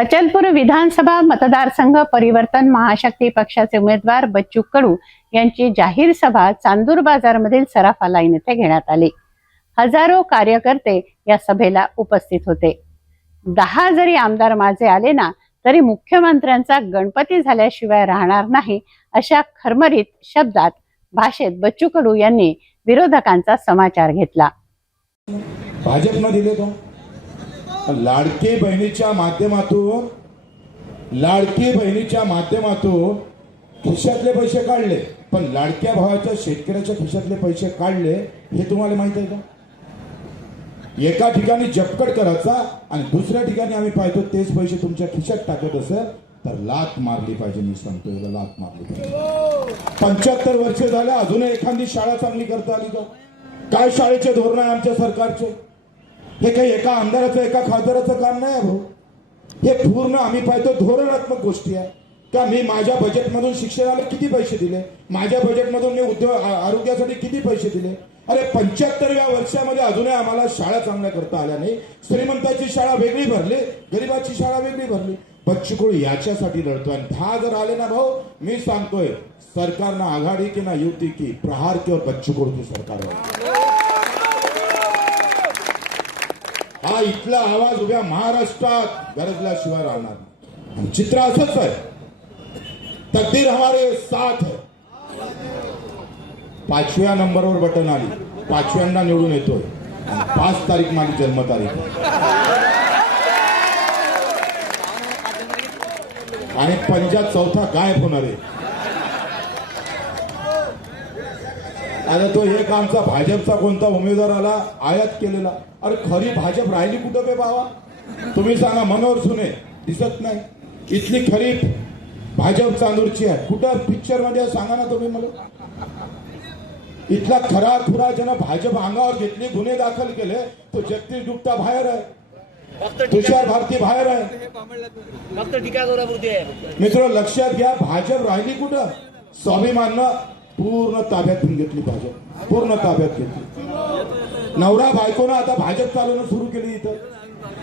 अचलपूर विधानसभा मतदारसंघ परिवर्तन महाशक्ती पक्षाचे उमेदवार बच्चू कडू यांची जाहीर सभा चांदूर बाजारमधील सराफा लाईन येथे घेण्यात आली। हजारो कार्यकर्ते या सभेला उपस्थित होते। 10 जरी आमदार माझे आले ना तरी मुख्यमंत्र्यांचा गणपती झाल्याशिवाय राहणार नाही अशा खरमरीत शब्दात भाषेत बच्चू कडू यांनी विरोधकांचा समाचार घेतला। भाजपने दिले का लाडकी बहिणीच्या माध्यमातून खिशातले पैसे काढले, पण लाडक्या भावाच्या शेतकऱ्याच्या खिशातले पैसे काढले हे तुम्हाला माहित आहे का? एका ठिकाणी जपकट करायचा आणि दुसऱ्या ठिकाणी आम्ही पाहतो तेच पैसे तुमच्या खिशात टाकत असेल तर लात मारली पाहिजे। मी सांगतो लात मारली पाहिजे। 75 वर्ष झाले अजून एखादी शाळा चांगली करता आली का? काय शाळेचे धोरण आहे आमच्या सरकारचे? हे काही एका आमदाराचं एका खासदाराचं काम नाही भाऊ, हे पूर्ण आम्ही पाहतो धोरणात्मक गोष्टी आहे का? मी माझ्या बजेटमधून शिक्षणाला किती पैसे दिले, माझ्या बजेटमधून मी आरोग्यासाठी किती पैसे दिले? अरे 75व्या वर्षामध्ये अजूनही आम्हाला शाळा चांगल्या करता आल्या नाही। श्रीमंताची शाळा वेगळी भरली, गरीबाची शाळा वेगळी भरली। बच्चू कडू याच्यासाठी लढतोय। 10 जर आले ना भाऊ, मी सांगतोय सरकार ना आघाडी की ना युती की प्रहार की और बच्चू कडू की सरकार आहे। हा इथला आवाज उभ्या महाराष्ट्रात गरजल्याशिवाय राहणार नाही। चित्र असंच आहे, तकदीर हमारे साथ है। 5व्या नंबरवर बटन आली, 5व्यांदा निवडून येतोय। 5 तारीख माझी जन्मतारीख आणि पंजाब चौथा गायब होणार आहे। आता तो एक आमचा भाजपचा कोणता उमेदवार आला आयात केलेला, अरे खरी भाजप राहिली कुठं बे बाबा? तुम्ही सांगा, मनोहर सुने दिसत नाही, इथली खरी भाजप चांदूरची आहे कुठं? पिक्चर मध्ये सांगा ना तुम्ही मला। इथला खरा खुरा ज्यानं भाजप अंगावर घेतली, गुन्हे दाखल केले, तो जगदीश गुप्ता बाहेर आहे, तुषार भारती बाहेर आहे। मित्र लक्षात घ्या, भाजप राहिली कुठं? स्वाभिमाननं पूर्ण ताब्यात घेतली, भाजप पूर्ण ताब्यात घेतली। नवरा बायकोनं आता भाजप चालवणं सुरू केली इथं।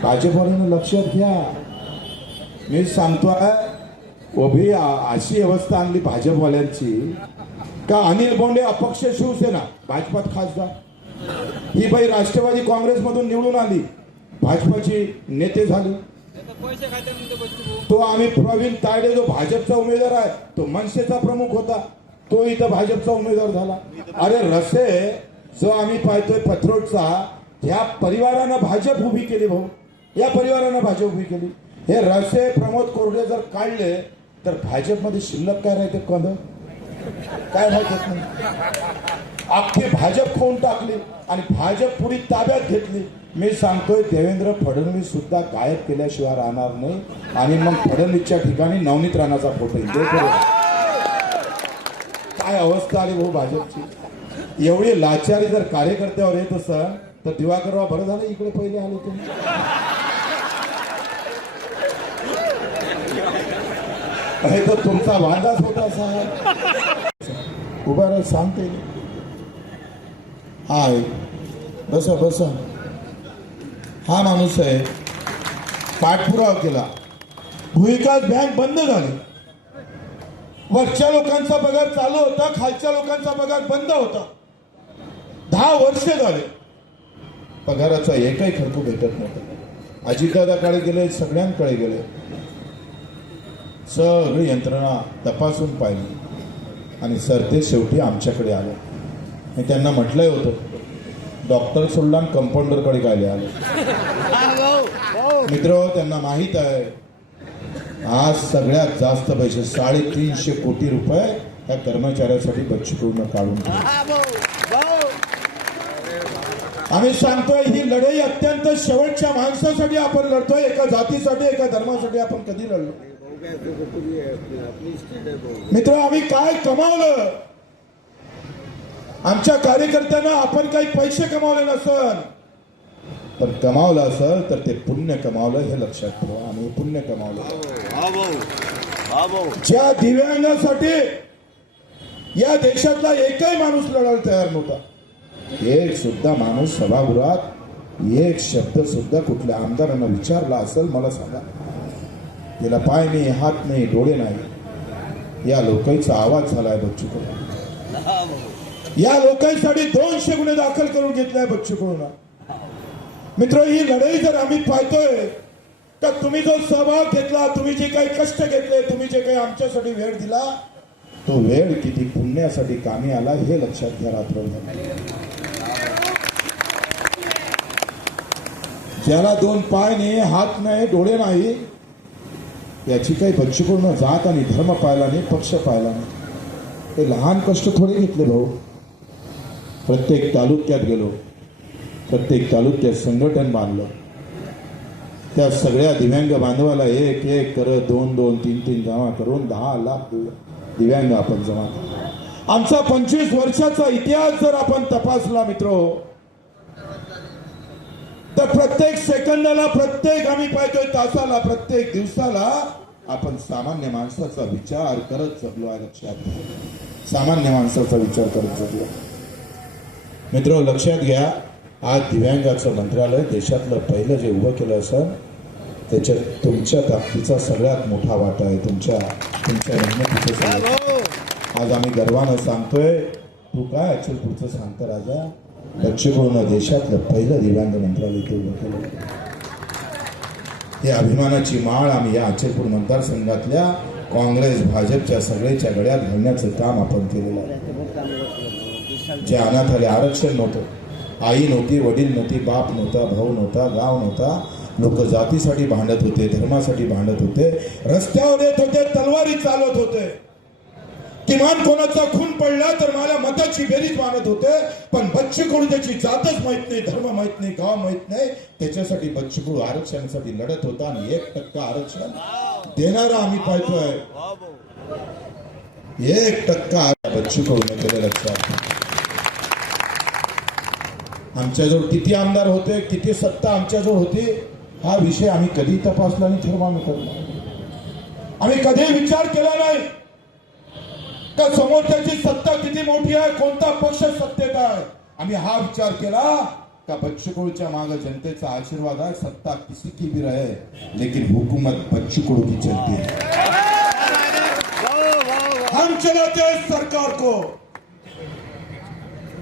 भाजपवाल्यांना लक्षात घ्या, मी सांगतोय उभी अशी अवस्था आणली भाजपवाल्यांची का अनिल बोंडे अपक्ष शिवसेना भाजपात खासदार, ही बाई राष्ट्रवादी काँग्रेसमधून निवडून आली, भाजपाची नेते झाली। तो आम्ही प्रवीण तायडे जो भाजपचा उमेदवार आहे तो मनसेचा प्रमुख होता, तो इथं भाजपचा उमेदवार झाला। अरे रसे जो आम्ही पाहतोय पथरोडचा, ह्या परिवारानं भाजप उभी केली भाऊ, या परिवारानं भाजप उभी केली। हे रसे प्रमोद कोरडे जर काढले तर भाजपमध्ये शिल्लक काय राहते? कंद काय राहत नाही। अख्खी भाजप खाऊन टाकली आणि भाजप पुरी ताब्यात घेतली। मी सांगतोय देवेंद्र फडणवीस सुद्धा गायब केल्याशिवाय राहणार नाही आणि मग फडणवीसच्या ठिकाणी नवनीत राणाचा फोटो येईल। काय अवस्था आली भाऊ भाजपची? एवढी लाचारी जर कार्यकर्त्यावर येत असेल तर दिवाकरराव बरं झालं इकडे पहिले आले तुम्ही। हे तर तुमचा वादाच होता असा उभा राह सांगते। हाय बसा बसा, हा माणूस आहे, पाठपुरावा केला, भूविकास बँक बंद झाली, वरच्या लोकांचा पगार चालू होता, खालच्या लोकांचा पगार बंद होता। 10 वर्ष झाले पगाराचा एकही खर्च भेटत नव्हता। अजितदादाकडे गेले, सगळ्यांकडे गेले, सगळी यंत्रणा तपासून पाहिली आणि सरते शेवटी आमच्याकडे आले। मी त्यांना म्हटलंय होतं डॉक्टर सोडला कंपाऊंडरकडे काय आले। मित्र त्यांना माहित आहे आज सगळ्यात जास्त पैसे 350 कोटी रुपये या कर्मचाऱ्यासाठी बच्चू कडून काढून आम्ही सांगतोय ही लढाई अत्यंत शेवटच्या माणसासाठी आपण लढतोय, एका जातीसाठी एका धर्मासाठी आपण कधी लढलो? मित्र आम्ही काय कमावलं? आमच्या कार्यकर्त्यांना आपण काही पैसे कमावले नसल, पण कमावलं असेल तर ते पुण्य कमावलं हे लक्षात ठेवा। आम्ही पुण्य कमावलं। ज्या दिव्यांगासाठी या देशातला एकही माणूस लढायला तयार नव्हता, एक सुद्धा माणूस सभागृहात एक शब्द सुद्धा कुठल्या आमदारांना विचारला असेल मला सांगा? तिला पाय नाही, हात नाही, डोळे नाही, या लोकांचा आवाज झालाय बच्चू कडू. या लोकांसाठी 200 गुन्हे दाखल करून घेतलाय बच्चू कडूला. मित्र, ही लढाई जर आम्ही पाहतोय तर तुम्ही जो सहभाग घेतला, तुम्ही जे काही कष्ट घेतले, तुम्ही जे काही आमच्यासाठी वेळ दिला, तो वेळ किती पुण्यासाठी कामी आला हे लक्षात घ्या. रात्रभर ज्याला 2 पाय नाही, हात नाही, डोळे नाही, याची काही बच्चू कडून जात आणि धर्म पाहिला नाही, पक्ष पाहिला नाही. ते लहान कष्ट थोडे घेतले भाऊ. प्रत्येक तालुक्यात गेलो, प्रत्येक तालुक्यात संघटन बांधलं, त्या सगळ्या दिव्यांग बांधवाला एक एक करत 2-2, 3-3 जमा करून 10 लाख दिव्यांग आपण जमा केले. आमचा 25 वर्षाचा इतिहास जर आपण तपासला मित्रो, तर प्रत्येक सेकंदाला, प्रत्येक आम्ही पाहतोय तासाला, प्रत्येक दिवसाला आपण सामान्य माणसाचा विचार करत जगलो आहे. लक्षात घ्या, सामान्य माणसाचा विचार करत जगलो. मित्र, लक्षात घ्या, आज दिव्यांगाचं मंत्रालय देशातलं पहिलं जे उभं केलं असं, त्याच्यात तुमच्या ताकदीचा सगळ्यात मोठा वाटा आहे. तुमच्या मेहनतीचं. आज आम्ही गर्वानं सांगतोय, तू काय अचलपूरचं सांगतं राजा, बच्चू कडूनं देशातलं पहिलं दिव्यांग मंत्रालय ते उभं केलं. ही अभिमानाची माळ आम्ही या अचलपूर मतदारसंघातल्या काँग्रेस भाजपच्या सगळ्याच्या गळ्यात घालण्याचं काम आपण केलेलं आहे. जे अनाथाले आरक्षण नव्हतं, आई नव्हती, वडील नव्हती, बाप नव्हता, भाऊ नव्हता, गाव नव्हता, लोक जातीसाठी भांडत होते, धर्मासाठी भांडत होते, रस्त्यावर येत होते, तलवारी चालवत होते, किमान कोणाचा खून पडला तर माझ्या मताची बेरीज मानत होते. पण बच्चू कडू त्याची जातच माहित नाही, धर्म माहित नाही, गाव माहित नाही, त्याच्यासाठी बच्चू कडू आरक्षणासाठी लढत होता आणि 1% आरक्षण देणारा आम्ही पाहतोय. 1% बच्चू कडूने केलं. लक्षात, आमच्याजवळ किती आमदार होते, किती सत्ता आमच्याजवळ होती, हा विषय आम्ही कधी तपासला नाही, थर्मामीटरला. आम्ही कधी विचार केला नाही का समोरच्याची सत्ता किती मोठी आहे, कोणता पक्ष सत्तेत आहे. आम्ही हा विचार केला का बच्चू कडूच्या मागे जनतेचा आशीर्वाद आहे, सत्ता किसी की भी रहे लेकिन हुकूमत बच्चू कडू की चलती है. हम चलाते हैं सरकार को.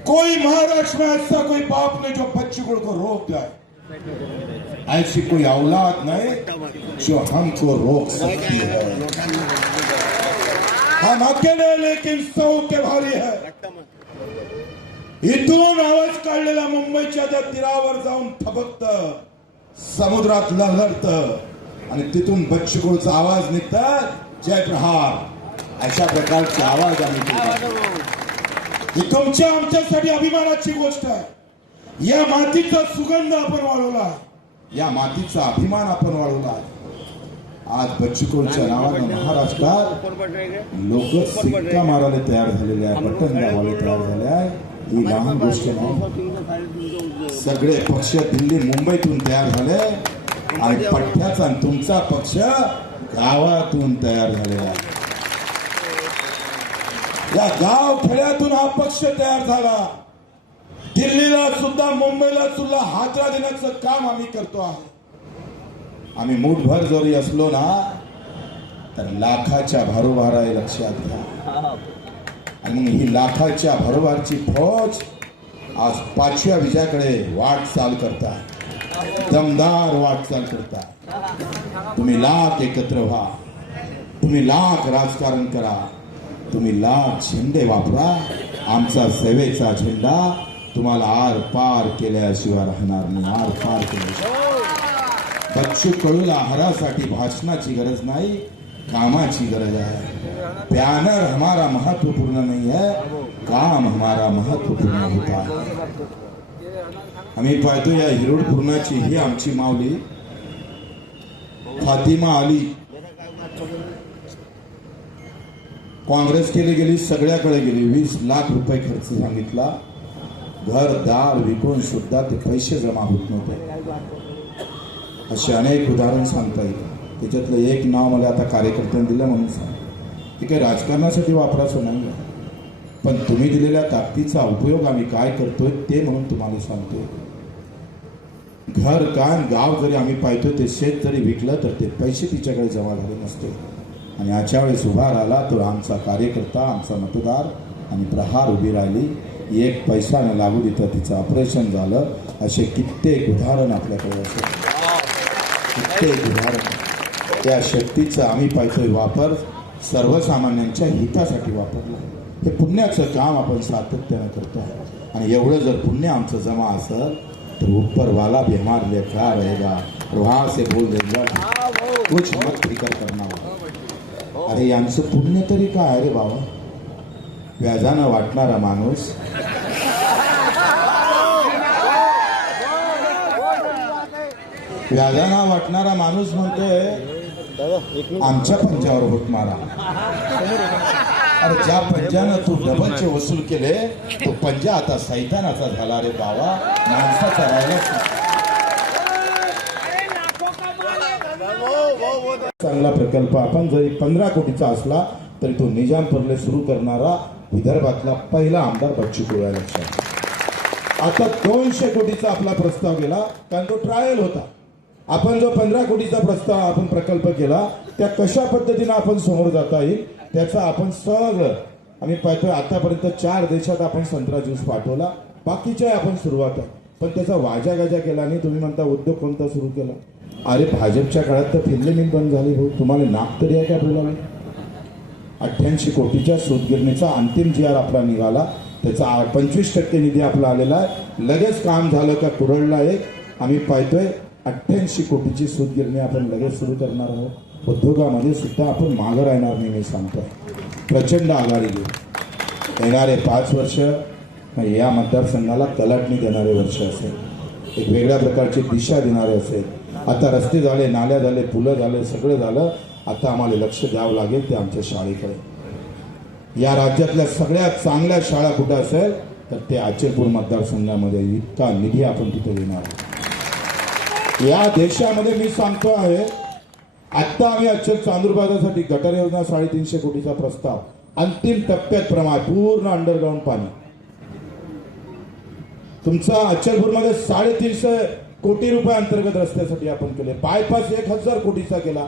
कोई महाराष्ट्र में ऐसा कोई बाप नहीं जो बच्चू कडू को रोक जाए. ऐसी कोई औलाद नहीं जो हमको रोक सकती है. हम अकेले लेकिन 100 के भारी है. इथून आवाज काढलेला मुंबईच्या त्या तीरावर जाऊन थबकत, समुद्रात लहरत आणि तिथून बच्चू कडूचा आवाज निघतात, जय प्रहार, अशा प्रकारचे आवाज आम्ही केले. ही तुमच्या आमच्यासाठी अभिमानाची गोष्ट आहे. या मातीचा सुगंध आपण वाढवला, या मातीचा अभिमान आपण वाढवला. आज बच्चू कडूच्या नावानं महाराष्ट्रात लोक सिक्का मारायला तयार झालेले आहे, बटन दाबायला तयार झाले आहे. ही लहान गोष्ट नाही. सगळे पक्ष दिल्ली मुंबईतून तयार झाले आणि पठ्ठ्याचा आणि तुमचा पक्ष गावातून तयार झालेला आहे. या गाव खेड्यातून हा पक्ष तयार झाला. दिल्लीला सुद्धा, मुंबईला सुद्धा हादरा देण्याचं काम आम्ही करतो आहे. आम्ही मुठभर जरी असलो ना तर लाखाच्या भरोभार आहे. लक्षात घ्या. आणि ही लाखाच्या भरोभारची फौज आज 5व्या विजयाकडे वाटचाल करता, दमदार वाटचाल करता. तुम्ही लाख एकत्र व्हा, तुम्ही लाख राजकारण करा, तुम्ही लाख झेंडे वापरा. आमचा सेवेचा झेंडा तुम्हाला आर पार केल्याशिवाय राहणार नाही. आर पार केल्याशिवाय. बच्चू कडूला हरासाठी भाषणाची गरज नाही, कामाची गरज आहे. बॅनर हमारा महत्वपूर्ण नहीं है, काम हमारा महत्वपूर्ण होता है. आम्ही पाहतो या हिरोड पूर्णाची ही आमची माऊली फातिमा अली काँग्रेस केली गेली, सगळ्याकडे गेली. 20 लाख रुपये खर्च सांगितला. घर दार विकून सुद्धा ते पैसे जमा होत नव्हते. असे अनेक उदाहरण सांगता येईल. त्याच्यातलं एक नाव मला आता कार्यकर्त्यांनी दिलं म्हणून सांग. ते काही राजकारणासाठी वापरायचं नाही आहे, पण तुम्ही दिलेल्या ताकदीचा उपयोग आम्ही काय करतोय ते म्हणून तुम्हाला सांगतोय. घर कान गाव जरी आम्ही पाहतो ते शेत जरी विकलं तर ते पैसे तिच्याकडे जमा झाले नसते. आणि अशा वेळेस उभा राहिला तो आमचा कार्यकर्ता, आमचा मतदार, आणि प्रहार उभी राहिली. एक पैसा न लागू देता तिचं ऑपरेशन झालं. असे कित्येक उदाहरण आपल्याकडे असेल, कित्येक उदाहरण. त्या शक्तीचा आम्ही पाहतोय वापर सर्वसामान्यांच्या हितासाठी वापरला. हे पुण्याचं काम आपण सातत्यानं करतो आहे. आणि एवढं जर पुण्य आमचं जमा असेल तर ऊपर वाला भी हमारे लिए क्या रहेगा, वहां से बोल देगा कुछ मत फिकर करना. अरे यांचं पुण्य तरी काय रे बाबा. व्याजानं वाटणारा माणूस, व्याजानं वाटणारा माणूस म्हणतोय आमच्या पंजावर होत मारा. अरे ज्या पंजानं तू डबलचे वसूल केले तो पंजा आता सैतानाचा झाला रे बाबा, माणसाचा राहिलाच नाही. चांगला प्रकल्प आपण जरी 15 कोटीचा असला तरी तो निजामपूरले सुरू करणारा विदर्भातला पहिला आमदार बच्चू कडू आहे. लक्षात. आता 200 कोटीचा आपला प्रस्ताव गेला, कारण तो ट्रायल होता. आपण जो 15 कोटीचा प्रस्ताव आपण प्रकल्प केला त्या कशा पद्धतीने आपण समोर जाता येईल त्याचा आपण सगळं आम्ही पाहतोय. आतापर्यंत 4 देशात आपण संत्रा ज्यूस पाठवला, बाकीच्या आपण सुरुवात आहे. पण त्याचा वाजा केला नाही. तुम्ही म्हणता उद्योग कोणता सुरू केला. अरे भाजपच्या काळात तर फिरले मिल बंद झाली भाऊ. तुम्हाला नाक तरी आहे का बोलायला. 88 कोटीच्या सूतगिरणीचा अंतिम GR आपला निघाला. त्याचा 25% निधी आपला आलेला आहे. लगेच काम झालं का कुरळला एक आम्ही पाहतोय 88 कोटीची सूतगिरणी आपण लगेच सुरू करणार आहोत. उद्योगामध्ये सुद्धा आपण मागं राहणार नाही. मी सांगतोय प्रचंड आघाडी घेऊ. येणारे 5 वर्ष या मतदारसंघाला तलाटणी देणारे वर्ष असेल, एक वेगळ्या प्रकारची दिशा देणारे असेल. आता रस्ते झाले, नाल्या झाले, पुलं झाले, सगळं झालं. आता आम्हाला लक्ष द्यावं लागेल ते आमच्या शाळेकडे. या राज्यातल्या सगळ्यात चांगल्या शाळा कुठं असेल तर ते अचलपूर मतदारसंघामध्ये. इतका निधी आपण तिथे देणार आहोत. या देशामध्ये मी सांगतो आहे, आता आम्ही अचल चांदूरबाजासाठी गटर योजना 350 कोटीचा प्रस्ताव अंतिम टप्प्यात प्रमाण पूर्ण अंडरग्राऊंड पाणी. तुमचा अचलपूरमध्ये 350 कोटी रुपये अंतर्गत रस्त्यासाठी आपण केले. बायपास 1000 कोटीचा केला.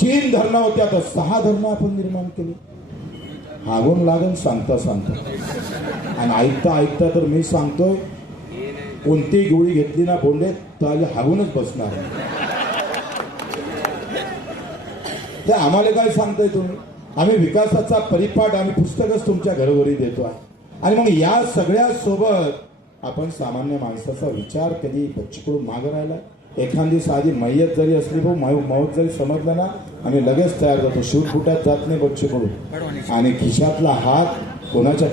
3 धरणं होती, आता 6 धरणं आपण निर्माण केली. हागून लागून सांगता आणि ऐकता तर मी सांगतोय कोणती गोळी घेतली ना बोंडे तर हागूनच बसणार. ते आम्हाला काय सांगताय तुम्ही. आम्ही विकासाचा परिपाठ आम्ही पुस्तकच तुमच्या घरोघरी देतो आहे. आणि मग या सगळ्या सोबत आपण सामान्य माणसाचा विचार कधी बच्चूकडून मागं राहिला. एखादी साधी मैयत जरी असली भाऊ मौत जरी समजलं ना आम्ही लगेच तयार जातो. शिवफुटात जात नाही बच्चूकडून. आणि खिशातला हात कोणाच्या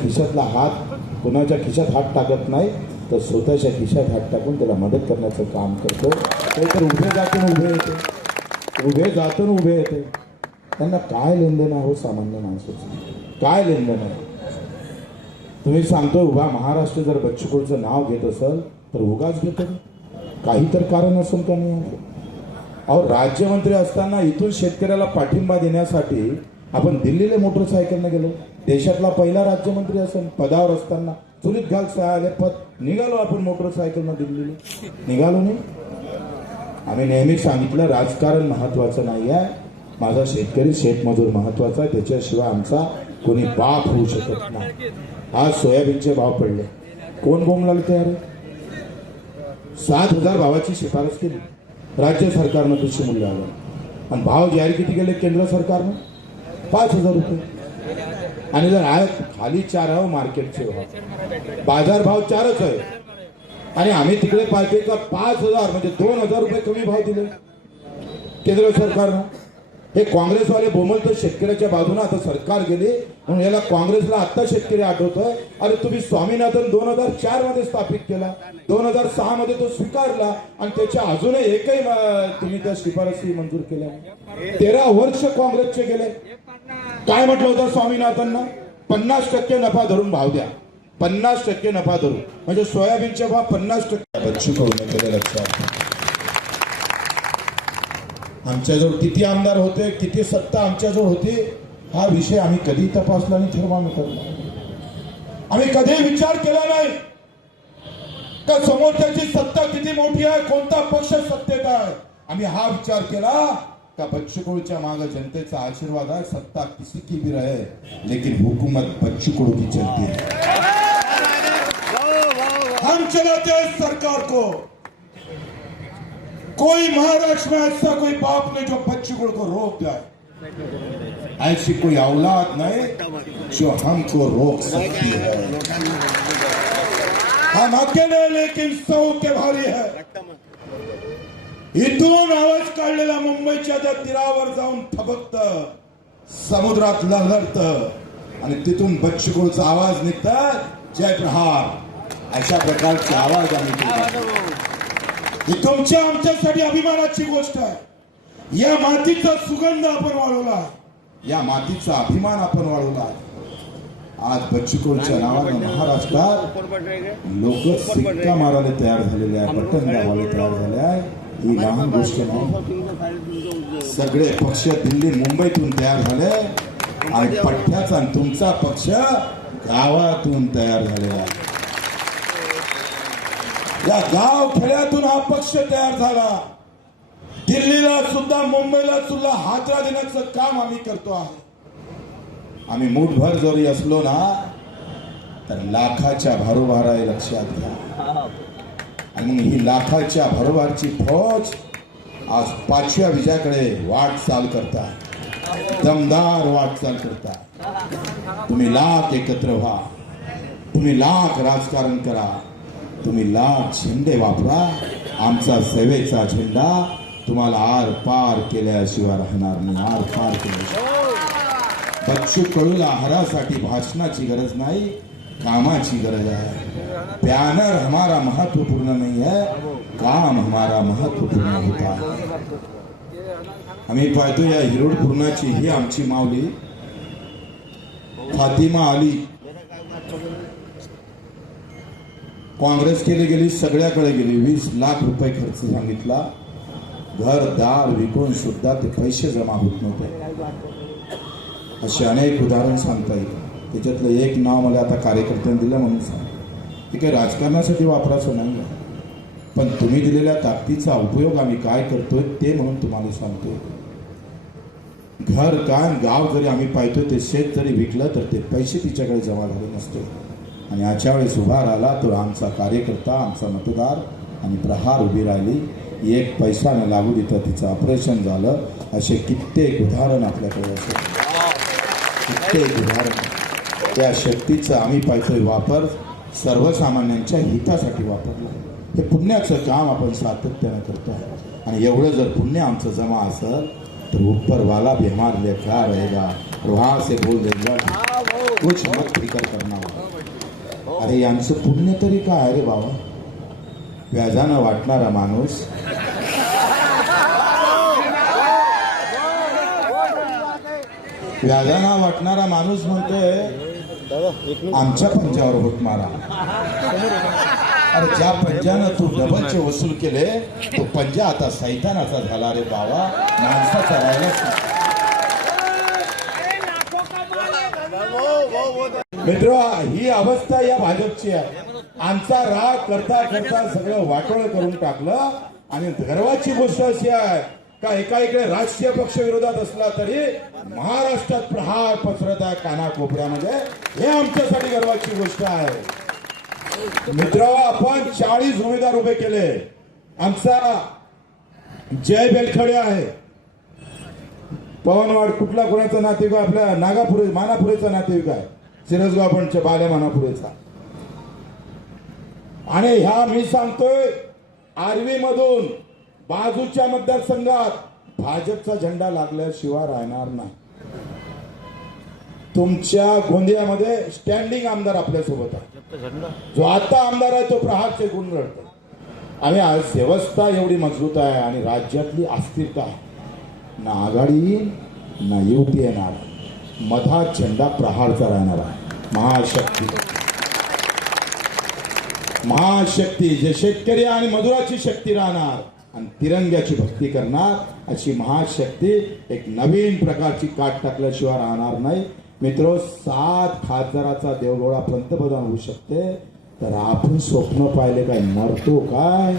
खिशात हात टाकत नाही तर स्वतःच्या खिशात हात टाकून त्याला मदत करण्याचं काम करतो. ते तर उभे जातून उभे येते. त्यांना काय लेनदेन आहे हो सामान्य माणसाचं, काय लेनदेन आहे. तुम्ही सांगतो उभा महाराष्ट्र जर बच्चू कडूचं नाव घेत असेल तर उगाच घेतो, काही तर कारण असेल का नाही. अहो राज्यमंत्री असताना इथून शेतकऱ्याला पाठिंबा देण्यासाठी आपण दिल्लीला मोटरसायकलने गेलो. देशातला पहिला राज्यमंत्री असेल पदावर असताना चुलीत घाल सहायला पद निघालो आपण मोटरसायकलनं दिल्लीला. निघालो नाही. आम्ही नेहमी सांगितलं राजकारण महत्वाचं नाही आहे. माझा शेतकरी शेतमजूर महत्वाचा आहे. त्याच्याशिवाय आमचा कोणी बाप होऊ शकत नाही. आज सोयाबीनचे भाव पडले. कोण बोंबलाल तयार आहे. 7,000 भावाची शिफारस केली राज्य सरकारनं कृषी मूल्यावर. आणि भाव जाहीर किती केले केंद्र सरकारनं 5,000 रुपये. आणि जर आहे खाली 4 आहे मार्केटचे भाव, बाजार भाव 4च आहे. आणि आम्ही तिकडे पाहिजे का 5,000 म्हणजे 2,000 रुपये कमी भाव दिले केंद्र सरकारनं. हे काँग्रेसवाले बोंबलतो शेतकऱ्याच्या बाजूने. आता सरकार गेली म्हणून याला काँग्रेसला आता शेतकरी आठवतोय. अरे तुम्ही स्वामीनाथन 2004 मध्ये स्थापित केला, 2006 मध्ये तो स्वीकारला आणि त्याच्या अजूनही एकही तुम्ही त्या शिफारसी मंजूर केल्या. 13 वर्ष काँग्रेसचे गेले. काय म्हटलं होतं स्वामीनाथनना 50% नफा धरून भाव द्या. 50% नफा धरून म्हणजे सोयाबीनचे भाव 50% बच्चू कडून केले. लक्षात. आमच्याजवळ किती आमदार होते, किती सत्ता आमच्याजवळ होती हा विषय आम्ही कधी तपासला नाही, थर्मामीटर आम्ही कधी विचार केला नाही. का समोरच्याची सत्ता किती मोठी आहे, कोणता पक्ष सत्तेत आहे, आम्ही हा विचार केला का बच्चू कडूच्या मागे जनतेचा आशीर्वाद आहे, सत्ता किसी की भी रहे लेकिन हुकूमत बच्चू कडू की चलती है। हम चलाते हैं सरकार को। कोई महाराष्ट्र में ऐसा कोई बाप नहीं जो बच्चू कडू को रोक जाए, ऐसी कोई औलाद नहीं जो हमको रोक सकती है। हम अकेले लेकिन 100 के भारी है। इथून आवाज काढलेला मुंबईच्या त्या तीरावर जाऊन थबकत, समुद्रात लहरत आणि तिथून बच्चू कडूचा आवाज निघतात, जय प्रहार, अशा प्रकारचे आवाज आम्ही केले। ही तुमच्या आमच्यासाठी अभिमानाची गोष्ट आहे। या मातीचा सुगंध आपण वाढवला, या मातीचा अभिमान आपण वाढवला। आज बच्चू कडूच्या नावाने महाराष्ट्रात लोक सिक्का मारायला तयार झालेले आहे, बटन दाबायला तयार झाले आहे। ही लहान गोष्ट नाही। सगळे पक्ष दिल्ली मुंबईतून तयार झाले आणि पठ्ठ्याचा आणि तुमचा पक्ष गावातून तयार झालेला आहे। या गाव खेड्यातून हा पक्ष तयार झाला। दिल्लीला सुद्धा मुंबईला सुद्धा हादरा देण्याचं काम आम्ही करतो आहे। आम्ही मुठभर जरी असलो ना तर लाखाच्या भरोभार आहे, लक्षात घ्या। आणि ही लाखाच्या भरोभारची फौज आज 5व्या विजयाकडे वाटचाल करताय, दमदार वाटचाल करताय। तुम्ही लाख एकत्र व्हा, तुम्ही लाख राजकारण करा, तुम्ही लाख झेंडे वापरा, आमचा सेवेचा झेंडा तुम्हाला आर पार केल्याशिवाय राहणार नाही, आर पार केल्याशिवाय। बच्चू कडूला हरासाठी भाषणाची गरज नाही, कामाची गरज है। बॅनर हमारा महत्वपूर्ण नहीं है, काम हमारा महत्वपूर्ण होता है। आम्ही पाहतो या हिरोड पूर्णाची ही आमची माऊली फातिमा अली काँग्रेस केली गेली, सगळ्याकडे गेली, 20 लाख रुपये खर्च सांगितला, घरदार विकून सुद्धा ते पैसे जमा होत नव्हते। असे अनेक उदाहरण सांगता येईल। त्याच्यातलं एक नाव मला आता कार्यकर्त्यांनी दिलं म्हणून सांग, ते काही राजकारणासाठी वापरायचं नाही, पण तुम्ही दिलेल्या ताकदीचा उपयोग आम्ही काय करतोय ते म्हणून तुम्हाला सांगतोय। घर कान गाव जरी आम्ही पाहतोय, ते शेत जरी विकलं तर ते पैसे तिच्याकडे जमा झाले नसते, आणि अशा वेळेस उभा राहिला तो आमचा कार्यकर्ता, आमचा मतदार, आणि प्रहार उभी राहिली, एक पैसा न लागू देता तिचं ऑपरेशन झालं। असे कित्येक उदाहरण आपल्याकडे असेल, कित्येक उदाहरण। त्या शक्तीचा आम्ही पाहतोय वापर सर्वसामान्यांच्या हितासाठी वापरला। हे पुण्याचं काम आपण सातत्यानं करतो आहे, आणि एवढं जर पुण्य आमचं जमा असेल तर ऊपरवाला भी हमारे लिए क्या रहेगा, वहां से बोल देगा कुछ मत फिकर करना होगा। अरे यांचं पुण्य तरी काय आहे रे बाबा? व्याजानं वाटणारा माणूस, व्याजानं वाटणारा माणूस म्हणतोय आमच्या पंजावर होत मारा। अरे ज्या पंजानं तू डबलचे वसूल केले तो पंजा आता सैतानाचा झाला रे बाबा, माणसाचा राहिलाच नाही। मित्र, ही अवस्था या भाजपची आहे। आमचा राग करता करता सगळं वाटोळ करून टाकलं, आणि गर्वाची गोष्ट अशी आहे का एका इकडे राष्ट्रीय पक्ष विरोधात असला तरी महाराष्ट्रात प्रहार पसरत आहे कानाकोपऱ्यामध्ये, हे आमच्यासाठी गर्वाची गोष्ट आहे। मित्र, आपण 40 उमेदवार उभे केले। आमचा जय बेलखडे आहे, पवनवाड कुठला कोणाचा नातेवाईक, आपल्या नागापुरे मानापुरेचा नातेवाईक आहे, सिरसगाव पंच बाल्या मानापुरेचा। आणि ह्या मी सांगतोय आर्वी मधून बाजूच्या मतदारसंघात भाजपचा झेंडा लागल्याशिवाय राहणार नाही। तुमच्या गोंदियामध्ये स्टँडिंग आमदार आपल्यासोबत आहे, जो आता आमदार आहे तो प्रहारचे गुण रडतो। आणि आज व्यवस्था एवढी मजबूत आहे आणि राज्यातली अस्थिरता आहे, ना आघाडी येईल ना युती येणार, मधात झेंडा प्रहारचा राहणार आहे। महाशक्ती, महाशक्ती जे शेतकरी आणि मजुराची शक्ती राहणार आणि तिरंग्याची भक्ती करणार, अशी महाशक्ती एक नवीन प्रकारची काट टाकल्याशिवाय राहणार नाही। मित्रो, 7 खासदाराचा देवगोळा पंतप्रधान होऊ शकते, तर आपण स्वप्न पाहिले काय मरतो काय?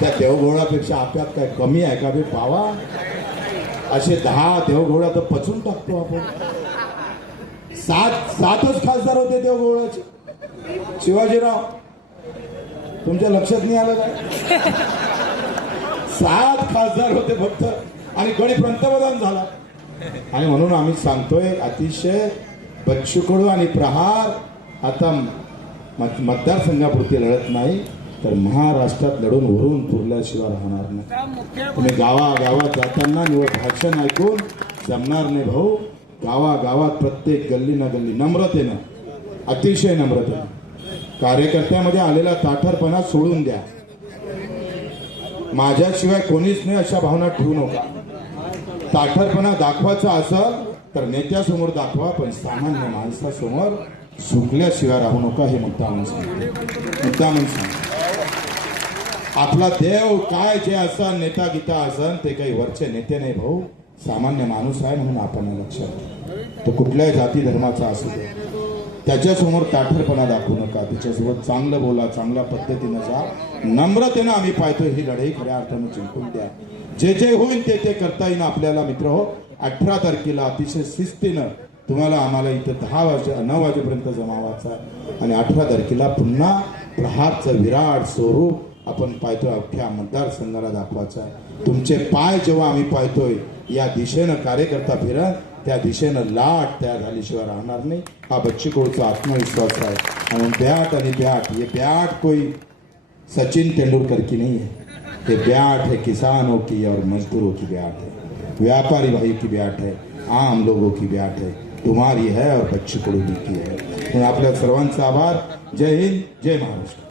त्या देवघोडापेक्षा आपल्यात काय कमी आहे का बे पावा? असे 10 देवघोडा तर पचून टाकतो आपण. सातच खासदार होते देवघोडाचे. शिवाजीराव, तुमच्या लक्षात नाही आलं काय? 7 खासदार होते फक्त आणि गडी पंतप्रधान झाला. आणि म्हणून आम्ही सांगतोय, अतिशय बच्चू कडू आणि प्रहार आता मतदारसंघापुरती लढत नाही तर महाराष्ट्रात लढून वरून पुरल्याशिवाय राहणार नाही. तुम्ही गावागावात जाताना निवड भाषण ऐकून जमणार नाही भाऊ. गावागावात प्रत्येक गल्ली ना गल्ली नम्रतेनं, अतिशय नम्रतेनं, कार्यकर्त्यामध्ये आलेला ताठरपणा सोडून द्या. माझ्याशिवाय कोणीच नाही अशा भावना ठेवू नका. ताठरपणा दाखवायचा असेल तर नेत्यासमोर दाखवा, पण सामान्य माणसासमोर झुकल्याशिवाय राहू नका. हे मुद्दामून सांग. आपला देव काय जे असन, नेता गीता असन, ते काही वरचे नेते नाही भाऊ, सामान्य माणूस आहे. म्हणून आपण लक्षात, तो कुठल्याही जाती धर्माचा असू दे, त्याच्यासमोर ताठरपणा दाखवू नका. त्याच्यासोबत चांगलं बोला, चांगल्या पद्धतीनं जा, नम्रतेनं आम्ही पाहतोय ही लढाई खऱ्या अर्थानं जिंकून द्या. जे होईल ते करता येईल आपल्याला. मित्र हो, 18 तारखेला अतिशय शिस्तीनं तुम्हाला आम्हाला इथं 9 वाजेपर्यंत जमावायचा आहे. आणि 18 तारखेला पुन्हा प्रहारचं विराट स्वरूप आपण पाहतोय, अख्ख्या मतदारसंघाला दाखवायचं आहे. तुमचे पाय जेव्हा आम्ही पाहतोय, या दिशेनं कार्यकर्ता फिरत, त्या दिशेनं लाट तयार झाल्याशिवाय राहणार नाही. हा बच्चू कडूचा आत्मविश्वास आहे. म्हणून ब्याट आणि ब्याट, ये ब्याट कोई सचिन तेंदुलकर की नहीं है, ये ब्याट है किसानों की और मजदूरों की ब्याट है, व्यापारी भाई की ब्याट है, आम लोगों की ब्याट है, तुम्हारी है और बच्चू कडू की है. म्हणून आपल्या सर्वांचा आभार. जय हिंद, जय महाराष्ट्र.